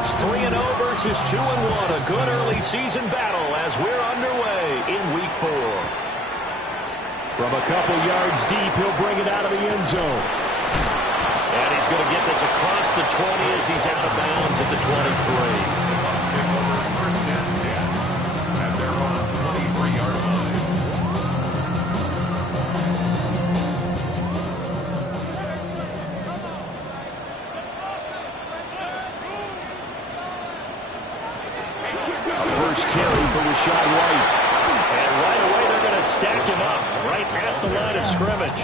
It's 3-0 versus 2-1. A good early season battle as we're underway in Week 4. From a couple yards deep, he'll bring it out of the end zone. And he's going to get this across the 20 as he's out of bounds at the 23. First and 10 at their own 23-yard line. A first carry for Rashad White. And right away they're going to stack him up right at the line of scrimmage.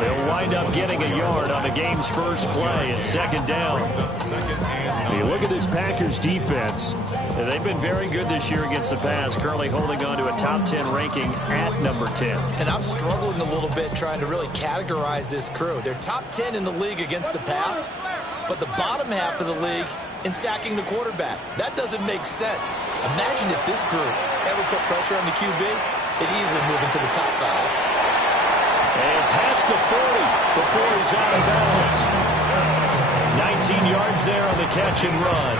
They'll wind up getting a yard on the game's first play at second down. You look at this Packers defense. They've been very good this year against the pass, currently holding on to a top 10 ranking at number 10. And I'm struggling a little bit trying to really categorize this crew. They're top 10 in the league against the pass, but the bottom half of the league in sacking the quarterback. That doesn't make sense. Imagine if this group ever put pressure on the QB, it'd easily move into the top 5. And past the 40 before he's out of bounds. 19 yards there on the catch and run.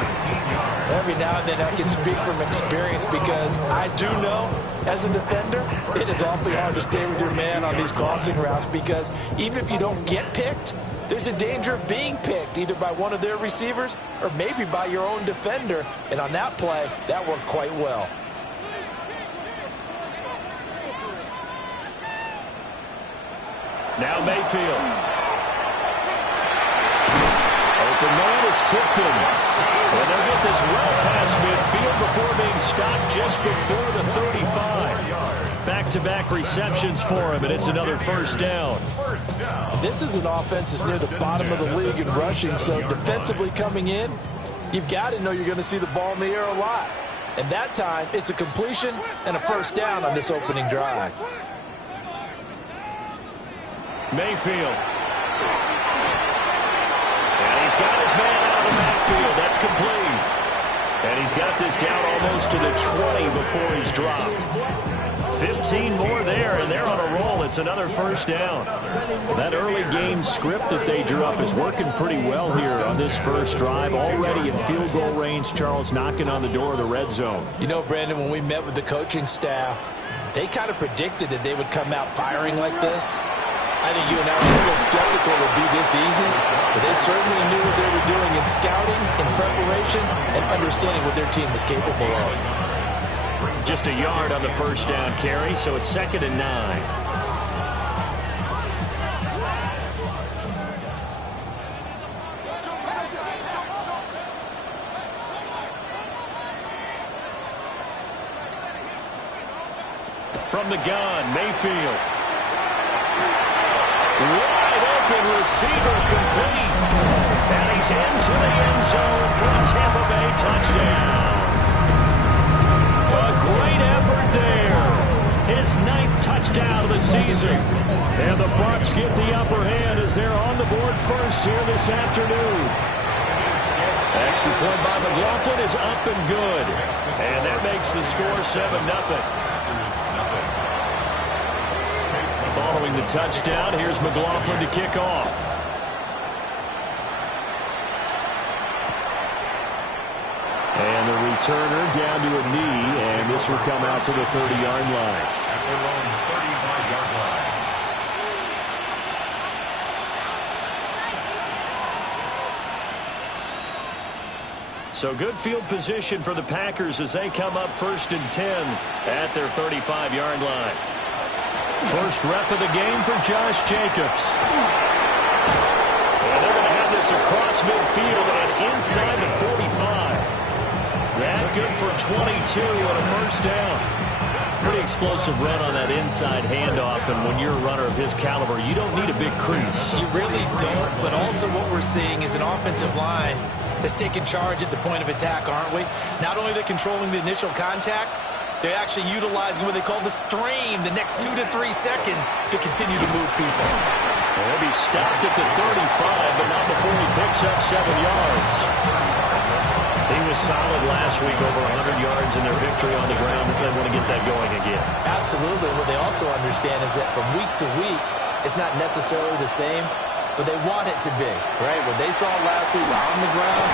Every now and then I can speak from experience because I do know, as a defender, it is awfully hard to stay with your man on these crossing routes because even if you don't get picked, there's a danger of being picked either by one of their receivers or maybe by your own defender. And on that play, that worked quite well. Now Mayfield. Open man is tipped him. And they'll get this well past midfield before being stopped just before the 35. Back-to-back receptions for him, and it's another first down. This is an offense that's near the bottom of the league in rushing, so defensively coming in, you've got to know you're going to see the ball in the air a lot. And that time, it's a completion and a first down on this opening drive. Mayfield. And he's got his man out of the backfield. That's complete. And he's got this down almost to the 20 before he's dropped. 15 more there, and they're on a roll. It's another first down. That early game script that they drew up is working pretty well here on this first drive. Already in field goal range, Charles knocking on the door of the red zone. You know, Brandon, when we met with the coaching staff, they kind of predicted that they would come out firing like this. I think you and I were a little skeptical it would be this easy, but they certainly knew what they were doing in scouting, in preparation, and understanding what their team was capable of. Just a yard on the first down carry, so it's 2nd and 9. From the gun, Mayfield. Wide open receiver complete. And he's into the end zone for a Tampa Bay touchdown. A great effort there. His 9th touchdown of the season. And the Bucs get the upper hand as they're on the board first here this afternoon. Extra point by McLaughlin is up and good. And that makes the score 7-0. Following the touchdown, here's McLaughlin to kick off. And the returner down to a knee, and this will come out to the 30-yard line. At their own 35-yard line. So good field position for the Packers as they come up 1st and 10 at their 35-yard line. First rep of the game for Josh Jacobs. And they're going to have this across midfield and inside the 45. That good for 22 and a first down. Pretty explosive run on that inside handoff, and when you're a runner of his caliber, you don't need a big crease. You really don't, but also what we're seeing is an offensive line that's taking charge at the point of attack, aren't we? Not only are they controlling the initial contact, they're actually utilizing what they call the stream, the next 2 to 3 seconds to continue to move people. He'll be stopped at the 35, but not before he picks up 7 yards. He was solid last week, over 100 yards in their victory on the ground. They want to get that going again. Absolutely. What they also understand is that from week to week, it's not necessarily the same, but they want it to be, right? What they saw last week on the ground,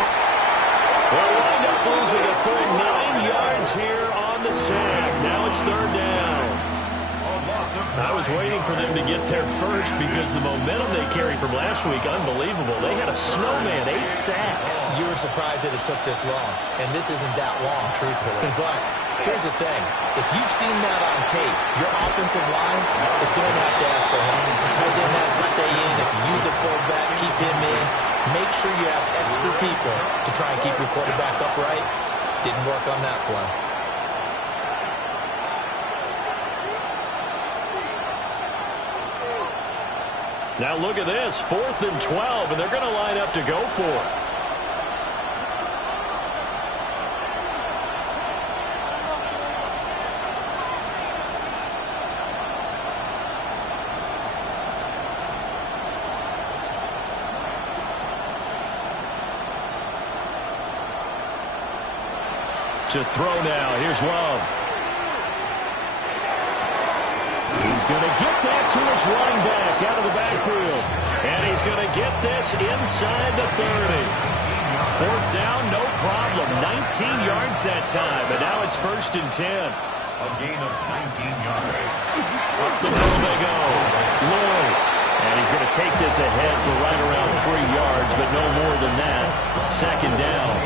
Well, wind up losing a full 9 yards here on the sack. Now it's third down. I was waiting for them to get there first because the momentum they carry from last week, unbelievable. They had a snowman, 8 sacks. You were surprised that it took this long, and this isn't that long, truthfully. But here's the thing. If you've seen that on tape, your offensive line is going to have to ask for help. Tight end has to stay in. If you use a fullback, keep him in. Make sure you have extra people to try and keep your quarterback upright. Didn't work on that play. Now look at this, 4th and 12, and they're going to line up to go for it. To throw now, here's Love. He's going to get that to his running back out of the backfield. And he's going to get this inside the 30. 4th down, no problem. 19 yards that time, and now it's 1st and 10. A gain of 19 yards. Up the middle they go. Lloyd. And he's going to take this ahead for right around 3 yards, but no more than that. 2nd down.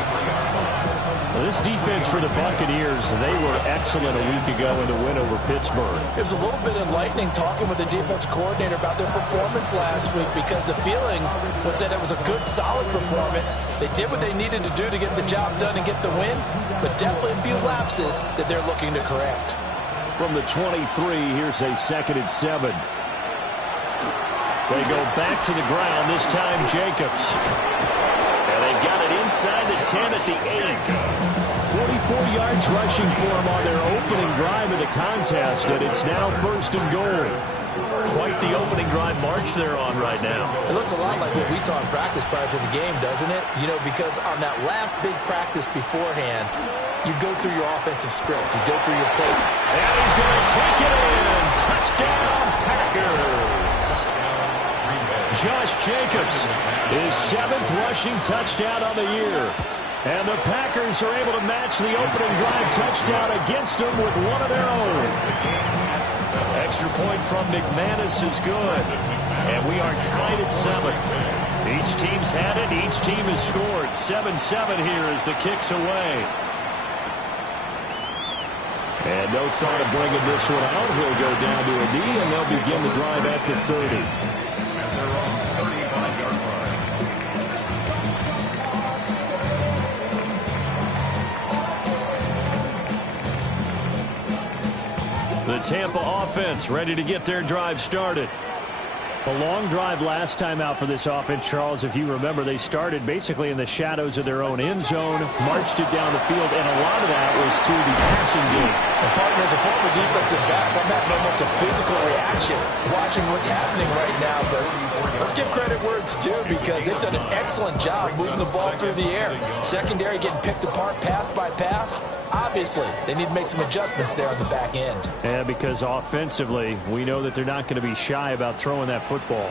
This defense for the Buccaneers, they were excellent a week ago in the win over Pittsburgh. It was a little bit enlightening talking with the defense coordinator about their performance last week because the feeling was that it was a good, solid performance. They did what they needed to do to get the job done and get the win, but definitely a few lapses that they're looking to correct. From the 23, here's a 2nd and 7. They go back to the ground, this time Jacobs. And they've got it inside the 10 at the 8. 44 yards rushing for him on their opening drive of the contest, and it's now 1st and goal. Quite the opening drive march they're on right now. It looks a lot like what we saw in practice prior to the game, doesn't it? You know, because on that last big practice beforehand, you go through your offensive script. You go through your play. And he's going to take it in. Touchdown, Packers. Josh Jacobs, his 7th rushing touchdown on the year. And the Packers are able to match the opening drive touchdown against them with one of their own. Extra point from McManus is good. And we are tied at 7. Each team's had it. Each team has scored. 7-7 here as the kick's away. And no thought of bringing this one out. He'll go down to a knee, and they'll begin the drive at the 30. The Tampa offense ready to get their drive started. A long drive last time out for this offense, Charles. If you remember, they started basically in the shadows of their own end zone, marched it down the field, and a lot of that was through the passing game. And partner, as a former defensive back, I'm having almost a physical reaction watching what's happening right now. But let's give credit where it's due because they've done an excellent job moving the ball through the air. Secondary getting picked apart pass by pass. Obviously, they need to make some adjustments there on the back end. Yeah, because offensively, we know that they're not going to be shy about throwing that football.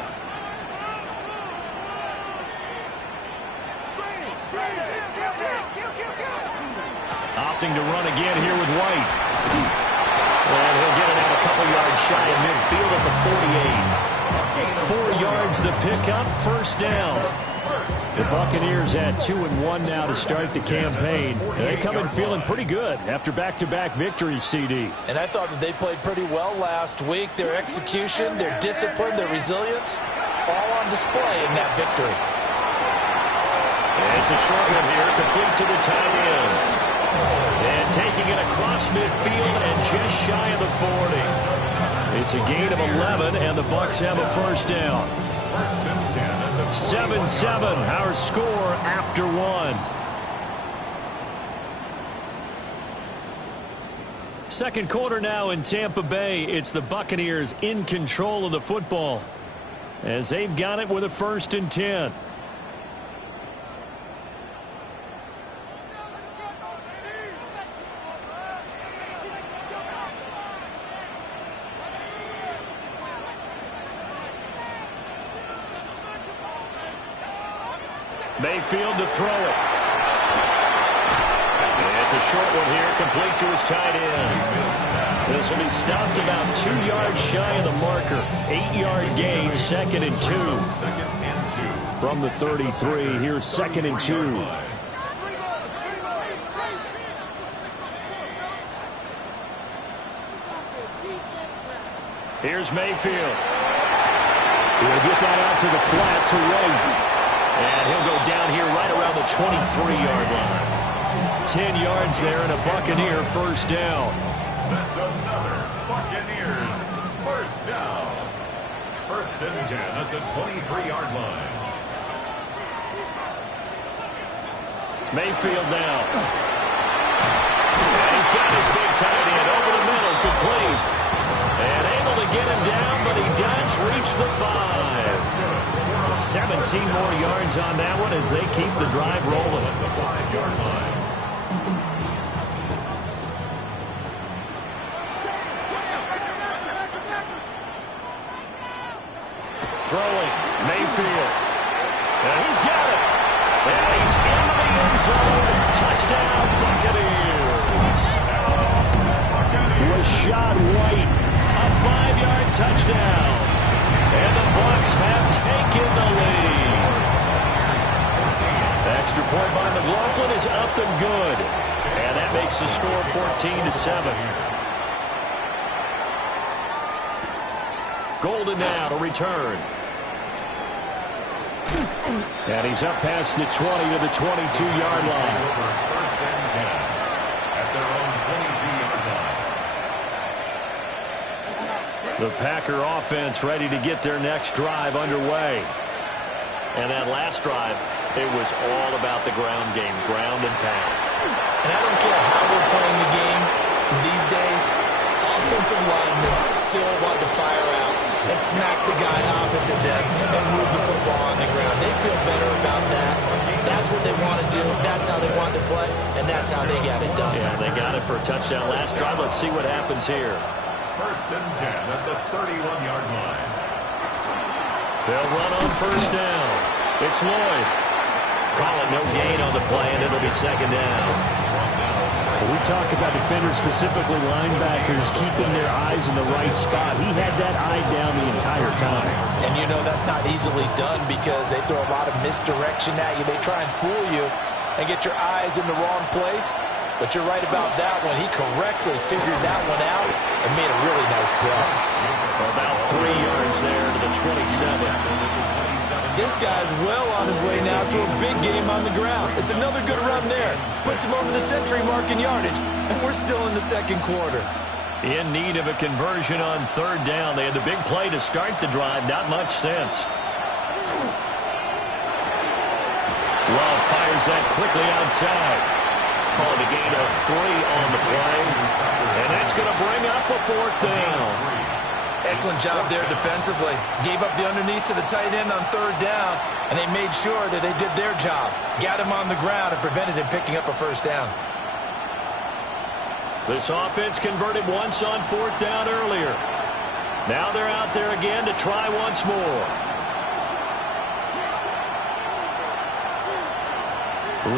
Opting to run again here with White. And he'll get it out a couple yards shy of midfield at the 48. 4 yards the pickup, 1st down. The Buccaneers had 2-1 now to start the campaign. And they come in feeling pretty good after back-to-back victories, CD. And I thought that they played pretty well last week. Their execution, their discipline, their resilience, all on display in that victory. And it's a short one here, complete to the tight end. And taking it across midfield and just shy of the 40. It's a gain of 11, and the Bucs have a 1st down. 7-7, our score after 1. Second quarter now in Tampa Bay. It's the Buccaneers in control of the football as they've got it with a 1st and 10. Mayfield to throw it. It's a short one here, complete to his tight end. This will be stopped about 2 yards shy of the marker. 8-yard gain, 2nd and 2. From the 33, here's 2nd and 2. Here's Mayfield. He'll get that out to the flat to White. And he'll go down here right around the 23-yard line. 10 yards there and a Buccaneer first down. That's another Buccaneers first down. 1st and 10 at the 23-yard line. Mayfield now. And he's got his big tight end over the middle, complete. And able to get him down, but he does reach the 5. 17 more yards on that one as they keep the drive rolling. The 5-yard line. Throwing, Mayfield. And he's got it. And he's into the end zone. Touchdown, Buccaneers. Rashad White, a 5-yard touchdown. And the Bucs have taken the lead. Extra point by McLaughlin is up and good. And that makes the score 14-7. Golden now to return. And he's up past the 20 to the 22-yard line. 1st and 10 at their own 22-yard line. The Packer offense ready to get their next drive underway. And that last drive, it was all about the ground game, ground and pound. And I don't care how we're playing the game these days, offensive linemen still want to fire out and smack the guy opposite them and move the football on the ground. They feel better about that. That's what they want to do. That's how they want to play, and that's how they got it done. Yeah, they got it for a touchdown last drive. Let's see what happens here. 1st and 10 at the 31-yard line. They'll run on first down. It's Lloyd. Call it no gain on the play, and it'll be 2nd down. We talk about defenders, specifically linebackers, keeping their eyes in the right spot. He had that eye down the entire time. And you know that's not easily done because they throw a lot of misdirection at you. They try and fool you and get your eyes in the wrong place. But you're right about that one. He correctly figured that one out and made a really nice play. About 3 yards there to the 27. This guy's well on his way now to a big game on the ground. It's another good run there. Puts him over the century mark in yardage, and we're still in the 2nd quarter. In need of a conversion on 3rd down. They had the big play to start the drive. Not much sense. Love fires that quickly outside. Calling a gain of 3 on the play. And that's going to bring up a 4th down. Excellent job there defensively. Gave up the underneath to the tight end on 3rd down, and they made sure that they did their job. Got him on the ground and prevented him picking up a 1st down. This offense converted once on 4th down earlier. Now they're out there again to try once more.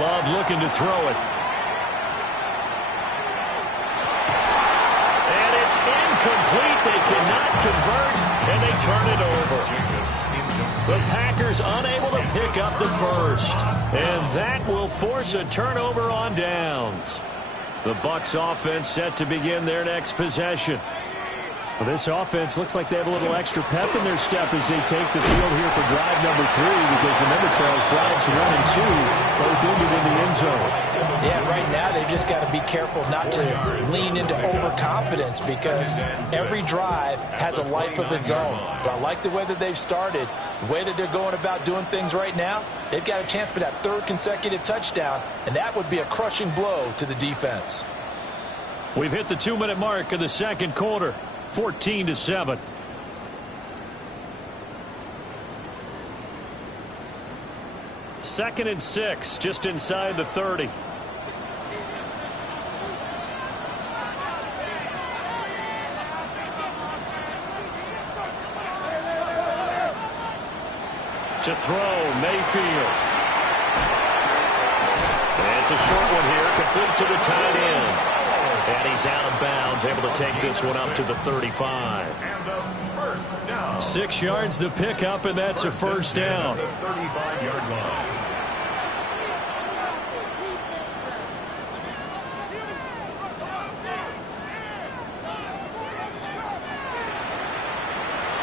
Love looking to throw it. And it's incomplete. They cannot convert, and they turn it over. The Packers unable to pick up the first. And that will force a turnover on downs. The Bucs offense set to begin their next possession. Well, this offense looks like they have a little extra pep in their step as they take the field here for drive number 3, because remember, Charles, drives 1 and 2 both ended in the end zone. Yeah, right now they've just got to be careful not to lean into overconfidence because every drive has a life of its own. But I like the way that they've started, the way that they're going about doing things right now. They've got a chance for that 3rd consecutive touchdown, and that would be a crushing blow to the defense. We've hit the 2-minute mark of the 2nd quarter. 14-7. Second and 6, just inside the 30. To throw, Mayfield. And It's a short one here, complete to the tight end. And he's out of bounds, able to take this one up to the 35. 6 yards to pick up, and that's a first down. 35-yard line.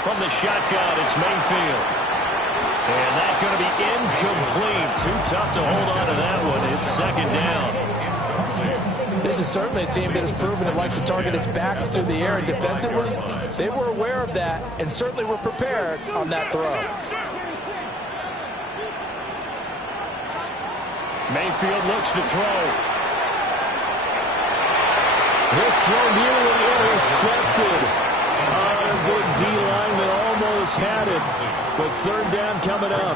From the shotgun, it's Mayfield. And that's going to be incomplete. Too tough to hold on to that one. It's second down. This is certainly a team that has proven it likes to target its backs through the air, and defensively, they were aware of that and certainly were prepared on that throw. Mayfield looks to throw. This throw nearly intercepted. A good D lineman almost had it, but third down coming up.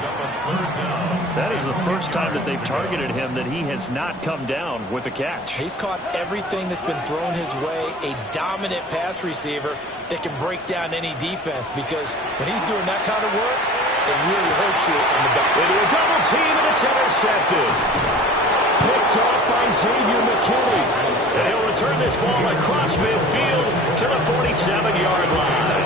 That is the first time that they've targeted him that he has not come down with a catch. He's caught everything that's been thrown his way. A dominant pass receiver that can break down any defense, because when he's doing that kind of work, it really hurts you on the back. Into a double team, and it's intercepted. Picked off by Xavier McKinney. And he'll return this ball across midfield to the 47-yard line.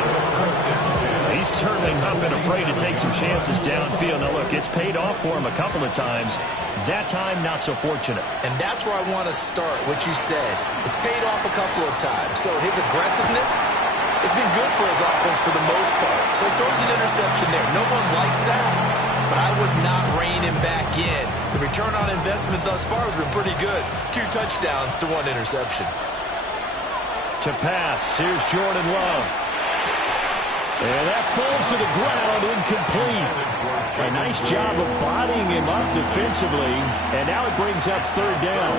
He's certainly not been afraid to take some chances downfield. Now, look, it's paid off for him a couple of times. That time, not so fortunate. And that's where I want to start, what you said. It's paid off a couple of times. So his aggressiveness has been good for his offense for the most part. So he throws an interception there. No one likes that, but I would not rein him back in. The return on investment thus far has been pretty good. 2 touchdowns to 1 interception. To pass, here's Jordan Love. And that falls to the ground, incomplete. A nice job of bodying him up defensively, and now it brings up third down.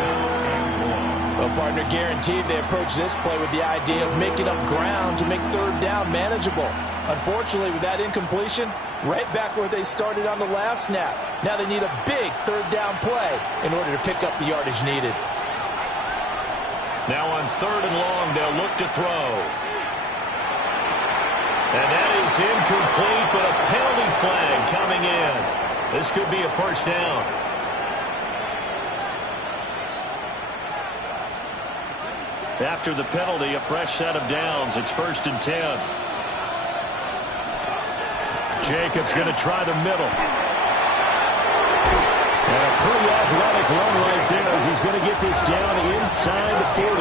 Well, partner, guaranteed they approach this play with the idea of making up ground to make third down manageable. Unfortunately, with that incompletion, right back where they started on the last snap. Now they need a big third down play in order to pick up the yardage needed. Now on 3rd and long, they'll look to throw. And that is incomplete, but a penalty flag coming in. This could be a first down. After the penalty, a fresh set of downs. It's 1st and 10. Jacobs going to try the middle. And a pretty athletic run right there as he's going to get this down inside the 40.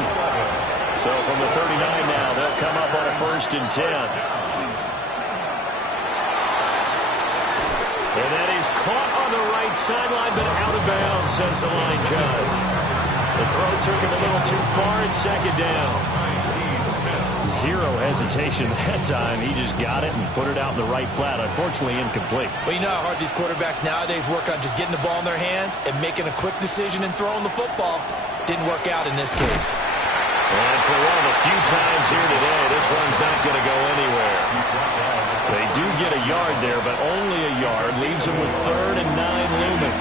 So from the 39 now, they'll come up on a 1st and 10. And that is caught on the right sideline, but out of bounds, says the line judge. The throw took him a little too far. It's 2nd down. Zero hesitation that time. He just got it and put it out in the right flat. Unfortunately, incomplete. Well, you know how hard these quarterbacks nowadays work on just getting the ball in their hands and making a quick decision and throwing the football. Didn't work out in this case. And for one of the few times here today, this one's not going to go anywhere. They do get a yard there, but only a yard. Leaves them with 3rd and 9 looming.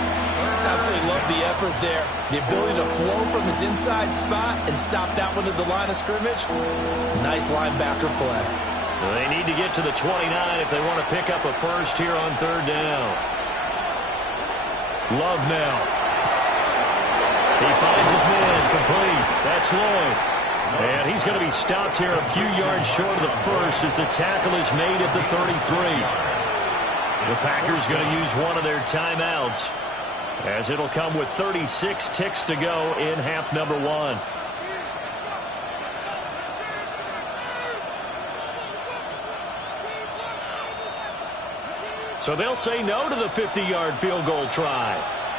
Absolutely love the effort there. The ability to flow from his inside spot and stop that one at the line of scrimmage. Nice linebacker play. They need to get to the 29 if they want to pick up a first here on 3rd down. Love now. He finds his man complete. That's Lloyd. And he's going to be stopped here a few yards short of the first as the tackle is made at the 33. The Packers going to use one of their timeouts, as it'll come with 36 ticks to go in half number 1. So they'll say no to the 50-yard field goal try.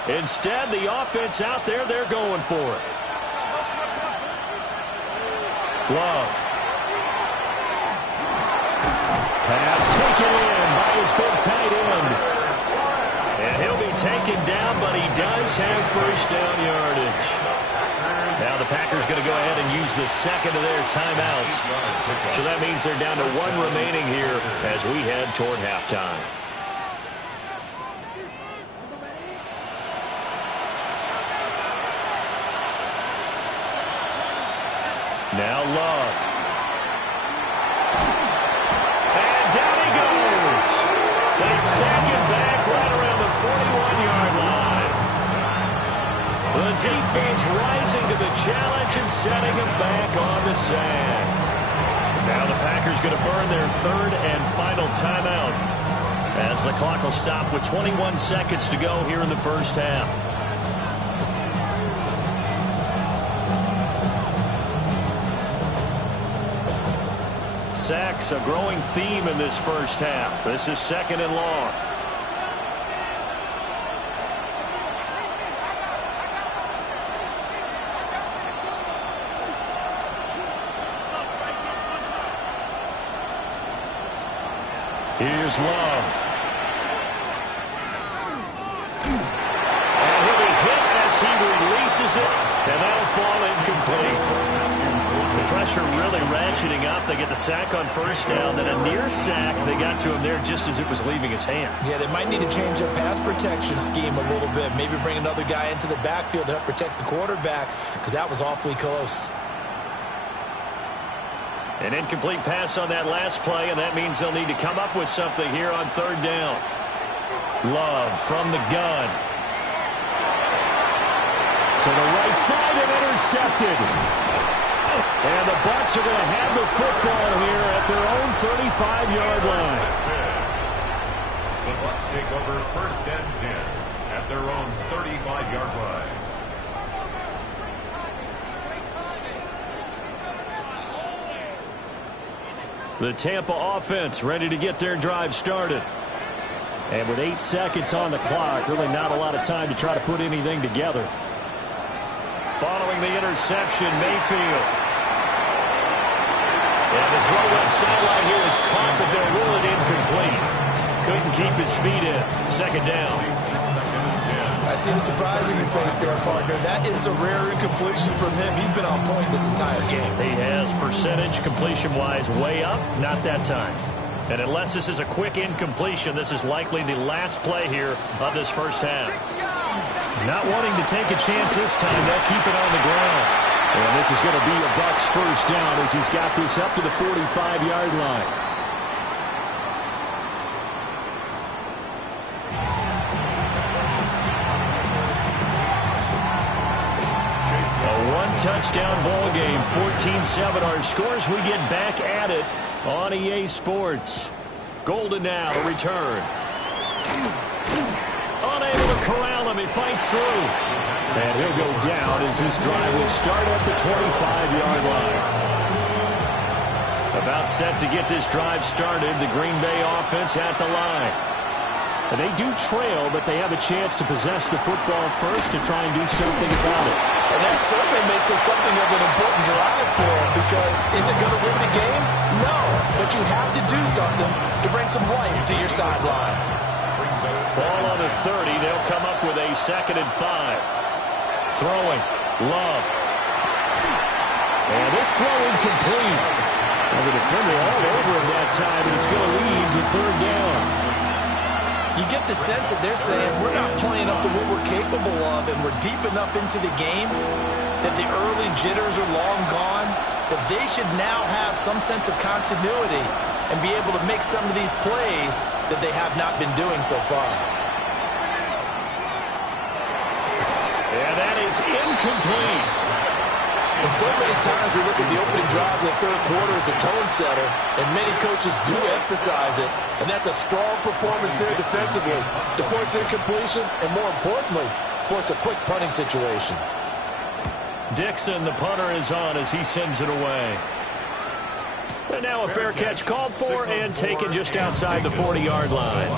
Instead, the offense out there, they're going for it. Love. Pass taken in by his big tight end. And he'll be taken down, but he does have first down yardage. Now the Packers going to go ahead and use the second of their timeouts. So that means they're down to 1 remaining here as we head toward halftime. Now Love. And down he goes. They sack him back right around the 41-yard line. The defense rising to the challenge and setting him back on the sand. Now the Packers going to burn their third and final timeout as the clock will stop with 21 seconds to go here in the first half. Sacks, a growing theme in this first half. This is second and long. Here's Love. And he'll be hit as he releases it, and that'll fall incomplete. The pressure really ratcheting up. They get the sack on first down, then a near sack. They got to him there just as it was leaving his hand. Yeah, they might need to change their pass protection scheme a little bit. Maybe bring another guy into the backfield to help protect the quarterback, because that was awfully close. An incomplete pass on that last play, and that means they'll need to come up with something here on third down. Love from the gun. To the right side and intercepted. And the Bucs are going to have the football here at their own 35-yard line. The Bucs take over first and 10 at their own 35-yard line. The Tampa offense ready to get their drive started. And with 8 seconds on the clock, really not a lot of time to try to put anything together. Following the interception, Mayfield. And the throw left sideline here is caught, but they'll rule it incomplete. Couldn't keep his feet in. Second down. I see the surprise in your face there, partner. That is a rare incompletion from him. He's been on point this entire game. He has percentage completion-wise way up. Not that time. And unless this is a quick incompletion, this is likely the last play here of this first half. Not wanting to take a chance this time. They'll keep it on the ground. And this is going to be a Bucs first down as he's got this up to the 45-yard line. A one-touchdown ball game, 14-7 our scores. We get back at it on EA Sports. Golden now to return. Unable to corral him. He fights through. And he'll go down as this drive will start at the 25-yard line. About set to get this drive started, the Green Bay offense at the line. And they do trail, but they have a chance to possess the football first to try and do something about it. And that certainly makes it something of an important drive for them, because is it going to win the game? No, but you have to do something to bring some life to your sideline. Ball on the 30. They'll come up with a 2nd and 5. Throwing. Love. And this throw incomplete. And the defender all over him that time, and it's going to lead to third down. You get the sense that they're saying we're not playing up to what we're capable of, and we're deep enough into the game that the early jitters are long gone, that they should now have some sense of continuity and be able to make some of these plays that they have not been doing so far. And that is incomplete. And so many times we look at the opening drive of the third quarter as a tone setter, and many coaches do emphasize it, and that's a strong performance there defensively to force incompletion and, more importantly, force a quick punting situation. Dixon, the punter, is on as he sends it away. And now a fair catch called for and taken just outside the 40-yard line.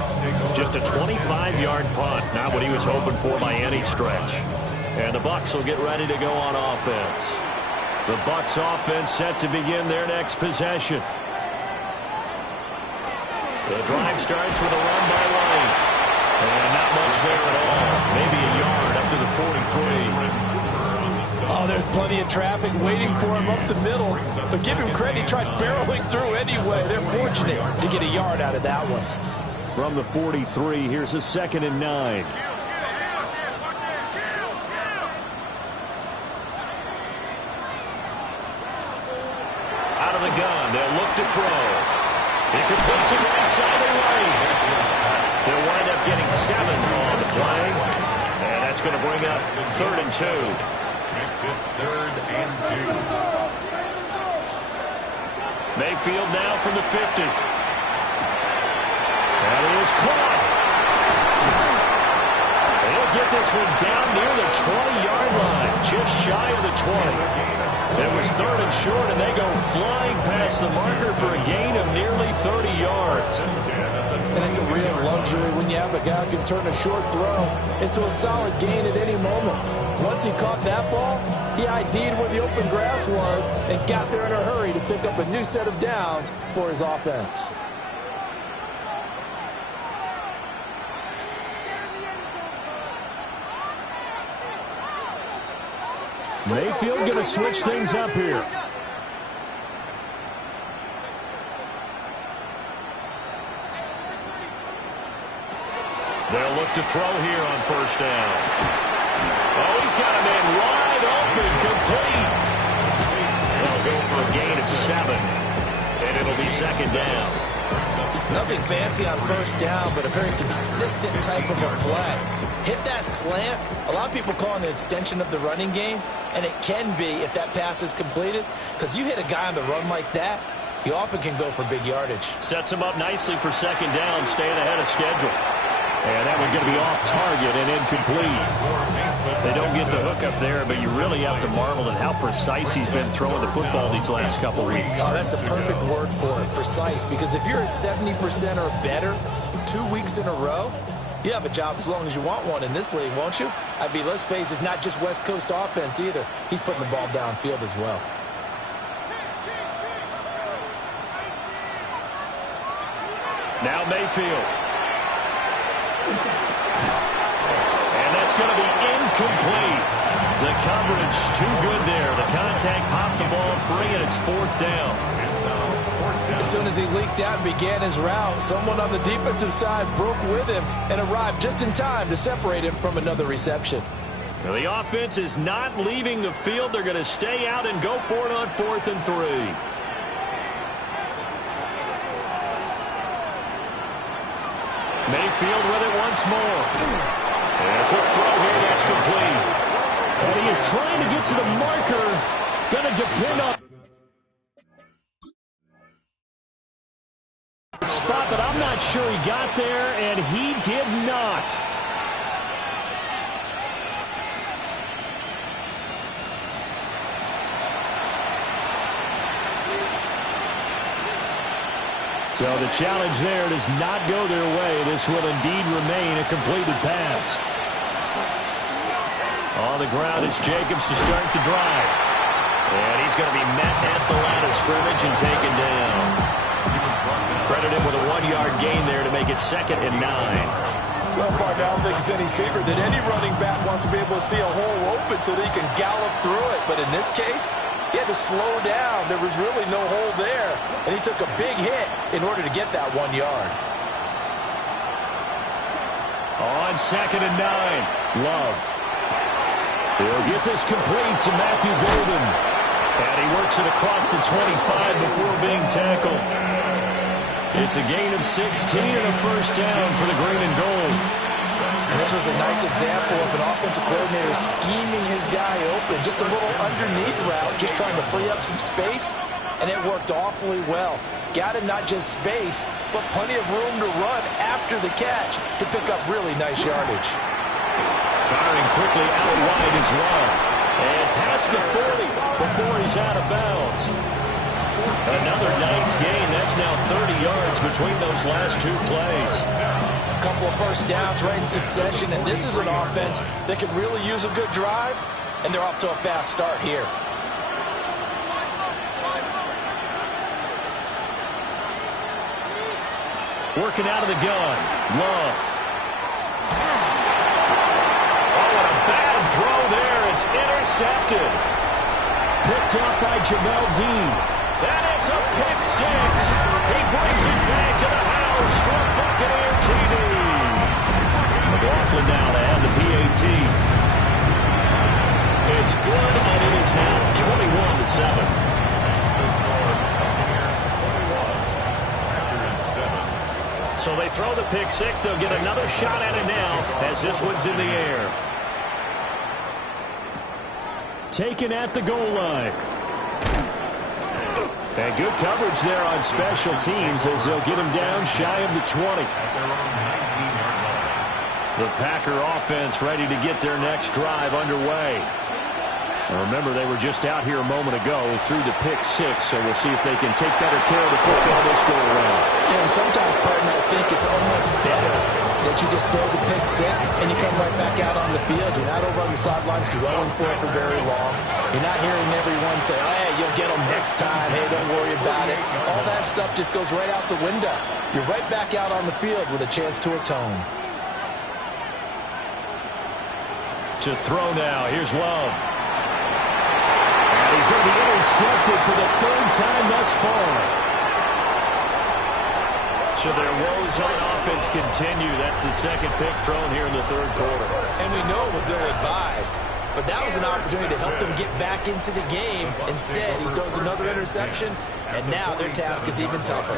Just a 25-yard punt, not what he was hoping for by any stretch. And the Bucs will get ready to go on offense. The Bucs offense set to begin their next possession. The drive starts with a run by Wright. And not much there at all. Maybe a yard up to the 43. Oh, there's plenty of traffic waiting for him up the middle. But give him credit, he tried barreling through anyway. They're fortunate to get a yard out of that one. From the 43, here's a 2nd and 9. Out of the gun, they'll look to throw. It completes it right side and right. They'll wind up getting 7 on the play. And That's going to bring up 3rd and 2. Makes it 3rd and 2. Mayfield now from the 50. That is caught. He'll get this one down near the 20-yard line, just shy of the 20. It was 3rd and short, and they go flying past the marker for a gain of nearly 30 yards. And it's a real luxury when you have a guy who can turn a short throw into a solid gain at any moment. Once he caught that ball, he ID'd where the open grass was and got there in a hurry to pick up a new set of downs for his offense. Mayfield going to switch things up here. They'll look to throw here on 1st down. Oh, he's got a man wide open, complete. They'll go for a gain of 7, and it'll be 2nd down. Nothing fancy on 1st down, but a very consistent type of a play. Hit that slant. A lot of people call it an extension of the running game, and it can be if that pass is completed, because you hit a guy on the run like that, you often can go for big yardage. Sets him up nicely for 2nd down, staying ahead of schedule. And that one going to be off target and incomplete. They don't get the hook up there, but you really have to marvel at how precise he's been throwing the football these last couple weeks. Oh, that's a perfect word for it, precise, because if you're at 70% or better 2 weeks in a row, you have a job as long as you want one in this league, won't you? I mean, let's face it, it's not just West Coast offense either. He's putting the ball downfield as well. Now Mayfield. And that's going to be incomplete. The coverage too good there. The contact popped the ball free, and it's 4th down. As soon as he leaked out and began his route, someone on the defensive side broke with him and arrived just in time to separate him from another reception. Now the offense is not leaving the field. They're going to stay out and go for it on 4th and 3. Mayfield with it once more. And a quick throw here, that's complete. And he is trying to get to the marker. Going to depend on spot, but I'm not sure he got there, and he did not. So the challenge there does not go their way. This will indeed remain a completed pass. On the ground, it's Jacobs to start the drive. And he's going to be met at the line of scrimmage and taken down. Credited with a 1-yard gain there to make it 2nd and 9. Well, partner, I don't think it's any secret that any running back wants to be able to see a hole open so that he can gallop through it. But in this case, he had to slow down. There was really no hole there, and he took a big hit in order to get that 1 yard. On 2nd and 9, Love. He'll get this complete to Matthew Golden. And he works it across the 25 before being tackled. It's a gain of 16 and a 1st down for the green and gold. And this was a nice example of an offensive coordinator scheming his guy open. Just a little underneath route, just trying to free up some space, and it worked awfully well. Got him not just space, but plenty of room to run after the catch to pick up really nice yardage. Firing quickly out wide is Love. And past the 40 before he's out of bounds. Another nice gain. That's now 30 yards between those last 2 plays. A couple of 1st downs right in succession, and this is an offense that could really use a good drive, and they're off to a fast start here. Working out of the gun. Love. Oh, what a bad throw there. It's intercepted. Picked off by Jamel Dean. And it's a pick 6. He brings it back to the house for Buccaneer TV. McLaughlin now to add the PAT. It's good, and it is now 21-7. So they throw the pick 6. They'll get another shot at it now as this one's in the air. taken at the goal line. And good coverage there on special teams as they'll get him down shy of the 20. The Packer offense ready to get their next drive underway. Remember, they were just out here a moment ago through the pick six, so we'll see if they can take better care of the football this go around. Yeah, and sometimes, partner, I think it's almost better that you just throw the pick six and you come right back out on the field. You're not over on the sidelines dwelling for it for very long. You're not hearing everyone say, oh, hey, you'll get them next time. Hey, don't worry about it. All that stuff just goes right out the window. You're right back out on the field with a chance to atone. To throw now. Here's Love. And he's going to be intercepted for the third time thus far. So their woes on offense continue. That's the second pick thrown here in the third quarter. And we know it was ill-advised, but that was an opportunity to help them get back into the game. Instead, he throws another interception, and now their task is even tougher.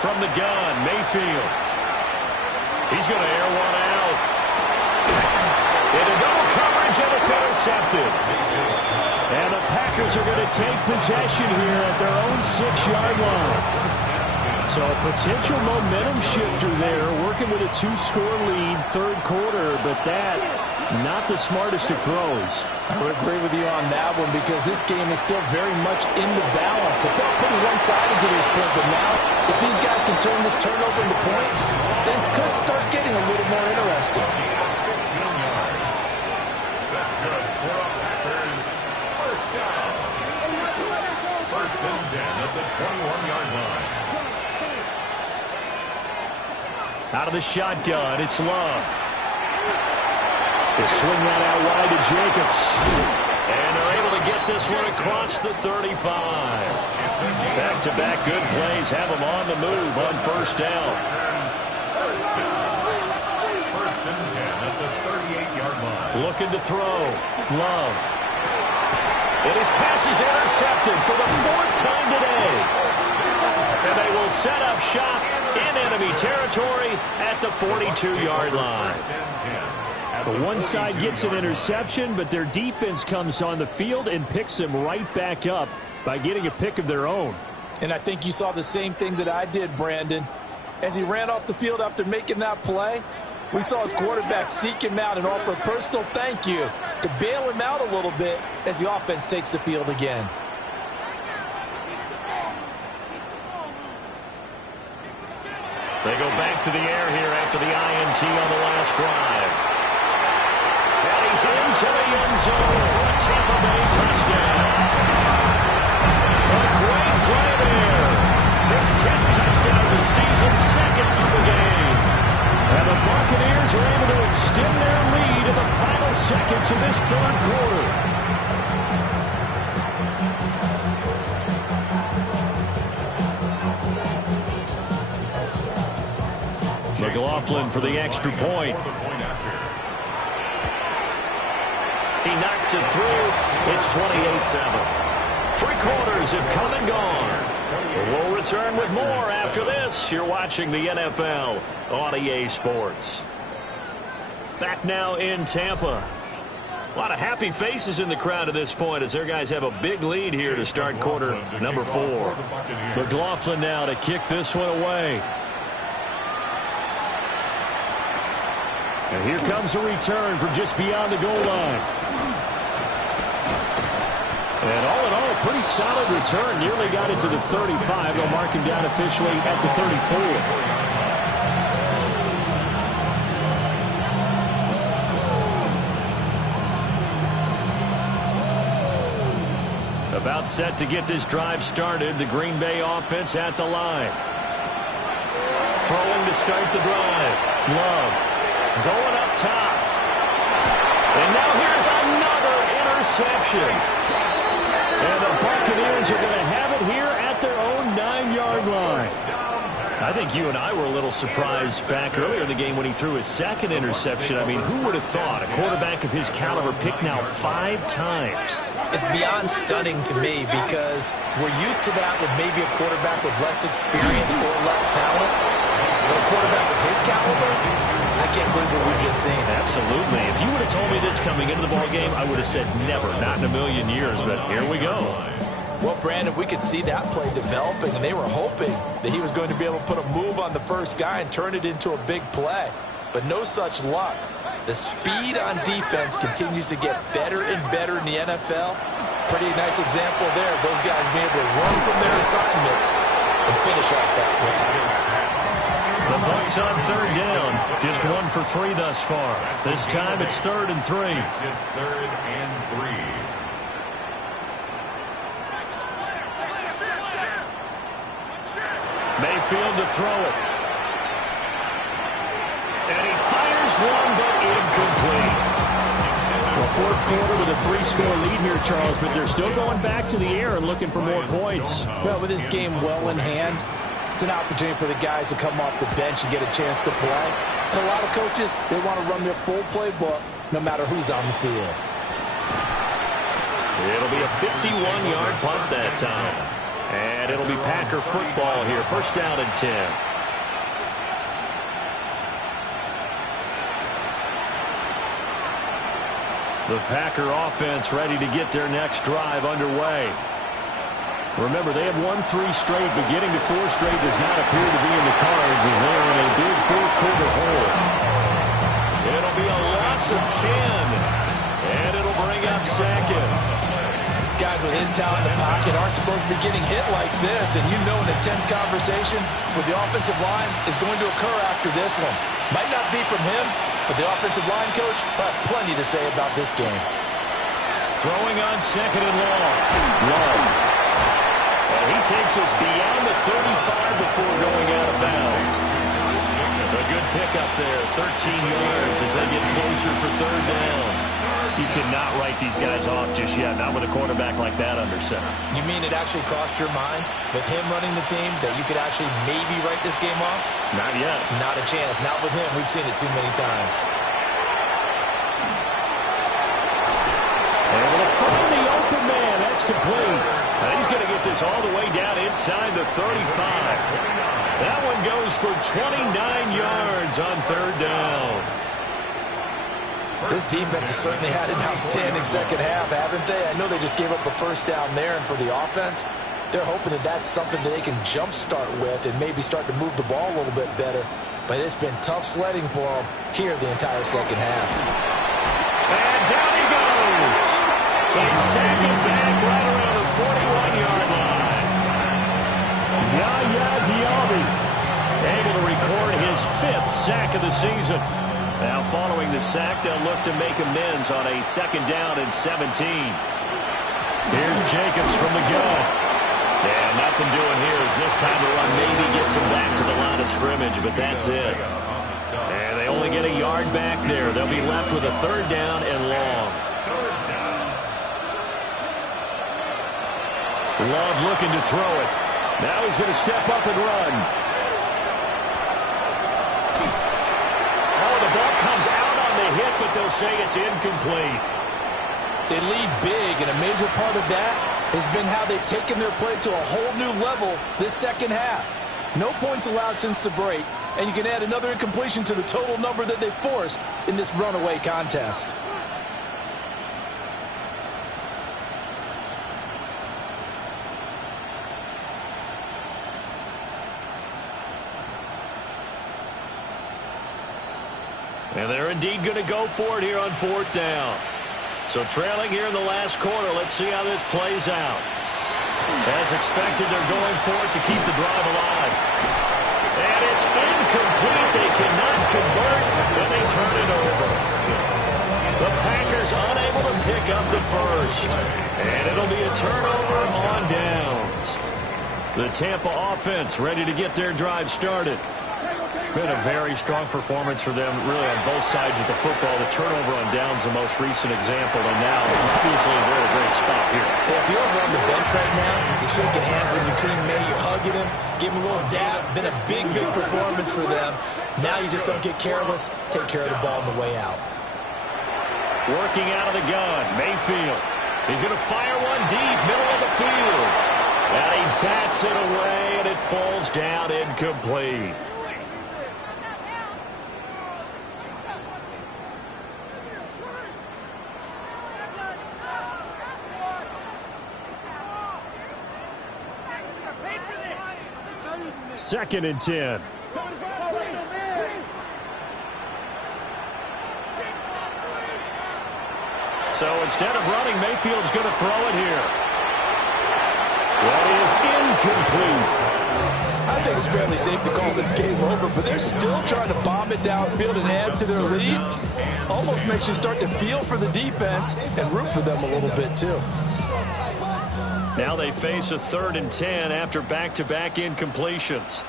From the gun, Mayfield. He's going to air one out. Into double coverage, and it's intercepted. And the Packers are going to take possession here at their own 6-yard line. So a potential momentum shifter there, working with a 2-score lead, third quarter, but that, not the smartest of throws. I would agree with you on that one because this game is still very much in the balance. It felt pretty one-sided to this point, but now if these guys can turn this turnover into points, things could start getting a little more interesting. 15 yards. That's good for the Packers. First down. First and 10 at the 21-yard line. Out of the shotgun, it's Love. They swing that out wide to Jacobs. And they're able to get this one across the 35. Back-to-back good plays have them on the move on first down. First and 10 at the 38-yard line. Looking to throw. Love. And his pass is intercepted for the fourth time today. And they will set up shop in enemy territory at the 42-yard line. One side gets an interception, but their defense comes on the field and picks them right back up by getting a pick of their own. And I think you saw the same thing that I did, Brandon. As he ran off the field after making that play, we saw his quarterback seek him out and offer a personal thank you to bail him out a little bit as the offense takes the field again. They go back to the air here after the INT on the last drive. And he's into the end zone for a Tampa Bay touchdown. A great play there. His 10th touchdown of the season, second of the game. And the Buccaneers are able to extend their lead in the final seconds of this third quarter. McLaughlin for the extra point. He knocks it through. It's 28-7. Three quarters have come and gone. We'll return with more after this. You're watching the NFL on EA Sports. Back now in Tampa. A lot of happy faces in the crowd at this point as their guys have a big lead here to start quarter number 4. McLaughlin now to kick this one away. And here comes a return from just beyond the goal line. And all in all, a pretty solid return. Nearly got it to the 35. They'll mark him down officially at the 34. About set to get this drive started. The Green Bay offense at the line. Throwing to start the drive. Love. Going up top. And now here's another interception. And the Buccaneers are going to have it here at their own 9-yard line. I think you and I were a little surprised back earlier in the game when he threw his second interception. I mean, who would have thought a quarterback of his caliber picked now 5 times? It's beyond stunning to me because we're used to that with maybe a quarterback with less experience or less talent. But a quarterback of his caliber, I can't believe what we've just seen. Absolutely. If you would have told me this coming into the ballgame, I would have said never, not in a million years. But here we go. Well, Brandon, we could see that play developing, and they were hoping that he was going to be able to put a move on the first guy and turn it into a big play. But no such luck. The speed on defense continues to get better and better in the NFL. Pretty nice example there. Those guys being able to run from their assignments and finish off that play. The Bucs on third down. Just 1 for 3 thus far. This time it's 3rd and 3. Third and 3. Mayfield to throw it. And he fires one, but incomplete. Well, fourth quarter with a 3-score lead here, Charles, but they're still going back to the air and looking for more points. Well, with this game well in hand, it's an opportunity for the guys to come off the bench and get a chance to play. And a lot of coaches, they want to run their full playbook no matter who's on the field. It'll be a 51-yard punt that time. And it'll be Packer football here. First down and 10. The Packer offense ready to get their next drive underway. Remember, they have won 3 straight, but getting to 4 straight does not appear to be in the cards as they're in a big fourth quarter hole. It'll be a loss of 10. And it'll bring up second. Guys with his talent in the pocket aren't supposed to be getting hit like this, and you know an intense conversation with the offensive line is going to occur after this one. Might not be from him, but the offensive line coach will have plenty to say about this game. Throwing on second and long. Love. And he takes us beyond the 35 before going out of bounds. A good pickup there, 13 yards as they get closer for third down. You cannot write these guys off just yet, not with a quarterback like that under center. You mean it actually crossed your mind with him running the team that you could actually maybe write this game off? Not yet. Not a chance. Not with him. We've seen it too many times. Able to find the open man. That's complete. And he's going to get this all the way down inside the 35. That one goes for 29 yards on third down. This defense has certainly had an outstanding second half, haven't they? I know they just gave up a first down there, and for the offense, they're hoping that that's something that they can jumpstart with and maybe start to move the ball a little bit better. But it's been tough sledding for them here the entire second half. And down he goes. They sack it back right around the 41-yard line. Yaya Diaby able to record his 5th sack of the season. Now following the sack, they'll look to make amends on a second down and 17. Here's Jacobs from the gun. Yeah, nothing doing here as this time the run maybe gets him back to the line of scrimmage, but that's it. And they only get a yard back there. They'll be left with a third down and long. Love looking to throw it. Now he's going to step up and run. The ball comes out on the hit, but they'll say it's incomplete. They lead big, and a major part of that has been how they've taken their play to a whole new level this second half. No points allowed since the break, and you can add another incompletion to the total number that they forced in this runaway contest. And they're indeed going to go for it here on fourth down. So trailing here in the last quarter, let's see how this plays out. As expected, they're going for it to keep the drive alive. And it's incomplete. They cannot convert, and they turn it over. The Packers unable to pick up the first. And it'll be a turnover on downs. The Tampa offense ready to get their drive started. Been a very strong performance for them, really, on both sides of the football. The turnover on downs, the most recent example, and now, obviously, they're in a great spot here. Hey, if you're over on the bench right now, you're shaking hands with your teammate, you're hugging him, give him a little dab. Been a big, big performance for them. Now you just don't get careless. Take care of the ball on the way out. Working out of the gun, Mayfield. He's going to fire one deep, middle of the field. And he bats it away, and it falls down incomplete. Second and 10. So instead of running, Mayfield's going to throw it here. That is incomplete. I think it's fairly safe to call this game over, but they're still trying to bomb it downfield and add to their lead. Almost makes you start to feel for the defense and root for them a little bit, too. Now they face a 3rd and 10 after back-to-back incompletions.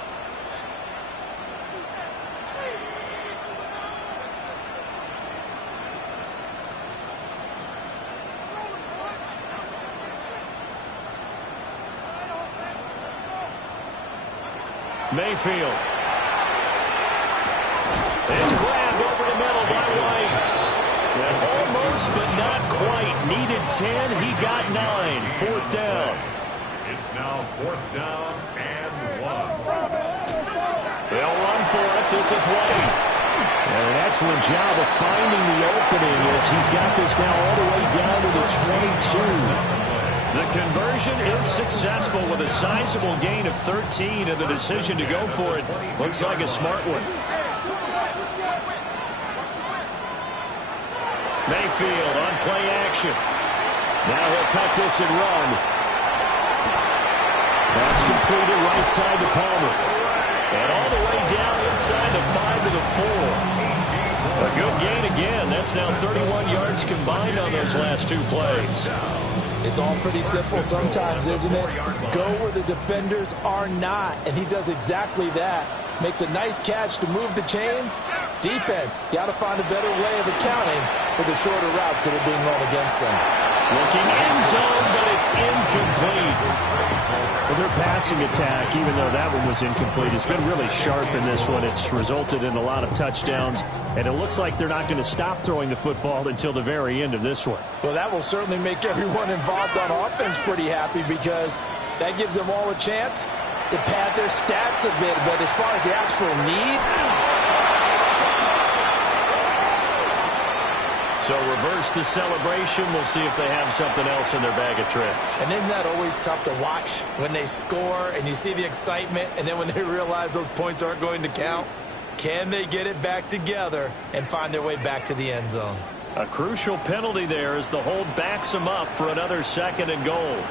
Mayfield. It's grabbed over the middle by White. And almost, but not quite. Needed 10. He got 9. 4th down. It's now 4th down and 1. They'll run for it. This is White. And an excellent job of finding the opening as he's got this now all the way down to the 22. The conversion is successful with a sizable gain of 13, and the decision to go for it looks like a smart one. Mayfield on play action. Now he'll tuck this and run. That's completed right side to Palmer. And all the way down inside the 5 to the 4. A good gain again. That's now 31 yards combined on those last 2 plays. It's all pretty simple sometimes, isn't it? Go where the defenders are not, and he does exactly that. Makes a nice catch to move the chains. Defense, got to find a better way of accounting for the shorter routes that are being run against them. Looking in zone, but it's incomplete. Well, their passing attack, even though that one was incomplete, has been really sharp in this one. It's resulted in a lot of touchdowns, and it looks like they're not going to stop throwing the football until the very end of this one. Well, that will certainly make everyone involved on offense pretty happy because that gives them all a chance to pad their stats a bit. But as far as the actual need, so reverse the celebration. We'll see if they have something else in their bag of tricks. And isn't that always tough to watch when they score and you see the excitement, and then when they realize those points aren't going to count? Can they get it back together and find their way back to the end zone? A crucial penalty there as the hold backs them up for another 2nd and goal.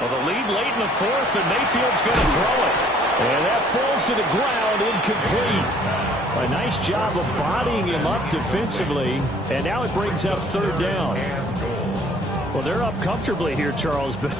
Well, the lead late in the 4th, but Mayfield's going to throw it. And that falls to the ground, incomplete. A nice job of bodying him up defensively, and now it brings up 3rd down. Well, they're up comfortably here, Charles, but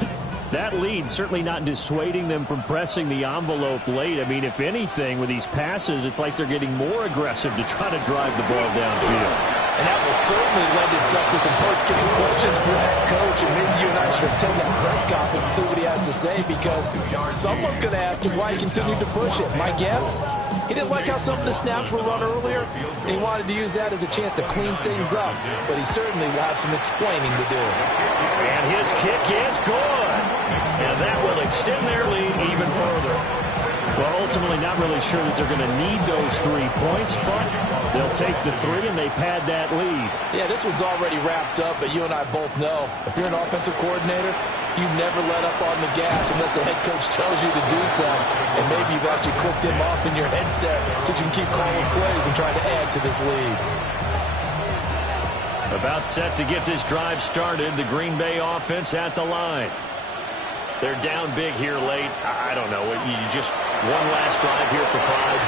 that lead certainly not dissuading them from pressing the envelope late. I mean, if anything, with these passes, it's like they're getting more aggressive to try to drive the ball downfield. and that will certainly lend itself to some post-game questions for that coach. And maybe you and I should attend that press conference to see what he has to say, because someone's going to ask him why he continued to push it. My guess, he didn't like how some of the snaps were run earlier, and he wanted to use that as a chance to clean things up. But he certainly will have some explaining to do. And his kick is good. And that will extend their lead even further. Well, ultimately not really sure that they're going to need those 3 points, but they'll take the 3 and they pad that lead. Yeah, this one's already wrapped up, but you and I both know if you're an offensive coordinator, you never let up on the gas unless the head coach tells you to do so. And maybe you've actually clicked him off in your headset so you can keep calling plays and trying to add to this lead. About set to get this drive started, the Green Bay offense at the line. They're down big here late. I don't know. You just one last drive here for pride.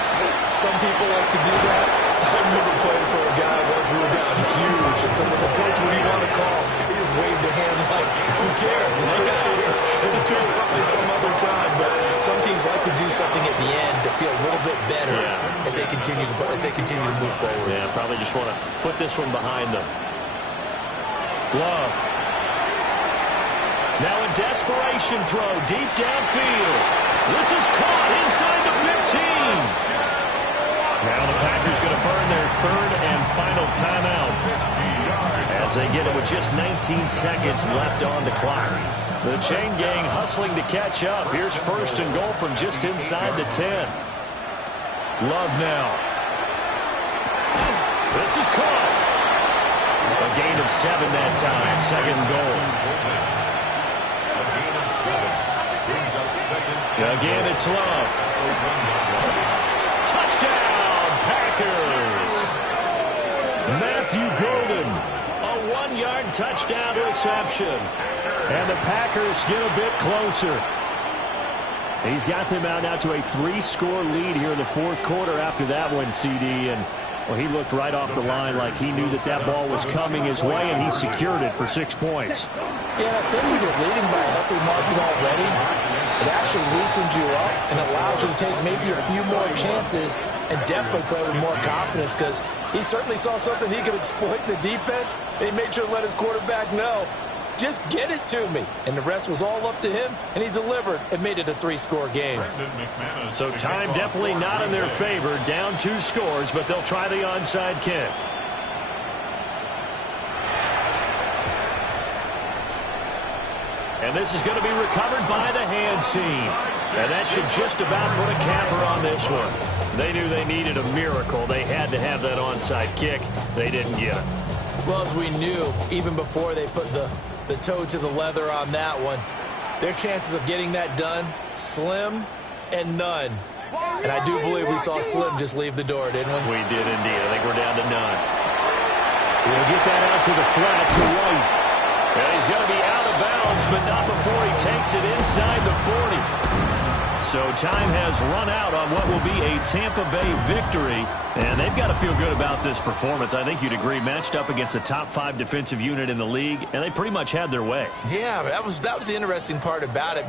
Some people like to do that. I remember playing for a guy once. We were down huge, and someone said, "Coach, what do you want to call?" He just waved a hand like, "Who cares? Let's get out of here and do something some other time." But some teams like to do something at the end to feel a little bit better as they continue to move forward. Yeah, probably just want to put this one behind them. Love. Now a desperation throw deep downfield. This is caught inside the 15. Now the Packers going to burn their third and final timeout as they get it with just 19 seconds left on the clock. The chain gang hustling to catch up. Here's first and goal from just inside the 10. Love now. This is caught. A gain of 7 that time. Second and goal. A gain of 7. Brings up second. Again, it's Love. Touchdown, Packers. Matthew Golden. A 1-yard touchdown reception. And the Packers get a bit closer. He's got them out now to a 3-score lead here in the fourth quarter after that one, CD. And well, he looked right off the line like he knew that that ball was coming his way, and he secured it for 6 points. Yeah, I think when you're leading by a healthy margin already, it actually loosens you up and allows you to take maybe a few more chances and definitely play with more confidence, because he certainly saw something he could exploit in the defense. And he made sure to let his quarterback know, just get it to me. And the rest was all up to him, and he delivered and made it a 3-score game. So time definitely not in their favor. Down 2 scores, but they'll try the onside kick. And this is going to be recovered by the hands team. And that should just about put a capper on this one. They knew they needed a miracle. They had to have that onside kick. They didn't get it. Well, as we knew, even before they put the toe to the leather on that one, their chances of getting that done, slim and none. And I do believe we saw Slim just leave the door, didn't we? We did indeed. I think we're down to none. We'll get that out to the flat to White. And he's going to be out of bounds, but not before he takes it inside the 40. So time has run out on what will be a Tampa Bay victory. And they've got to feel good about this performance. I think you'd agree, matched up against the top 5 defensive unit in the league, and they pretty much had their way. Yeah, that was the interesting part about it.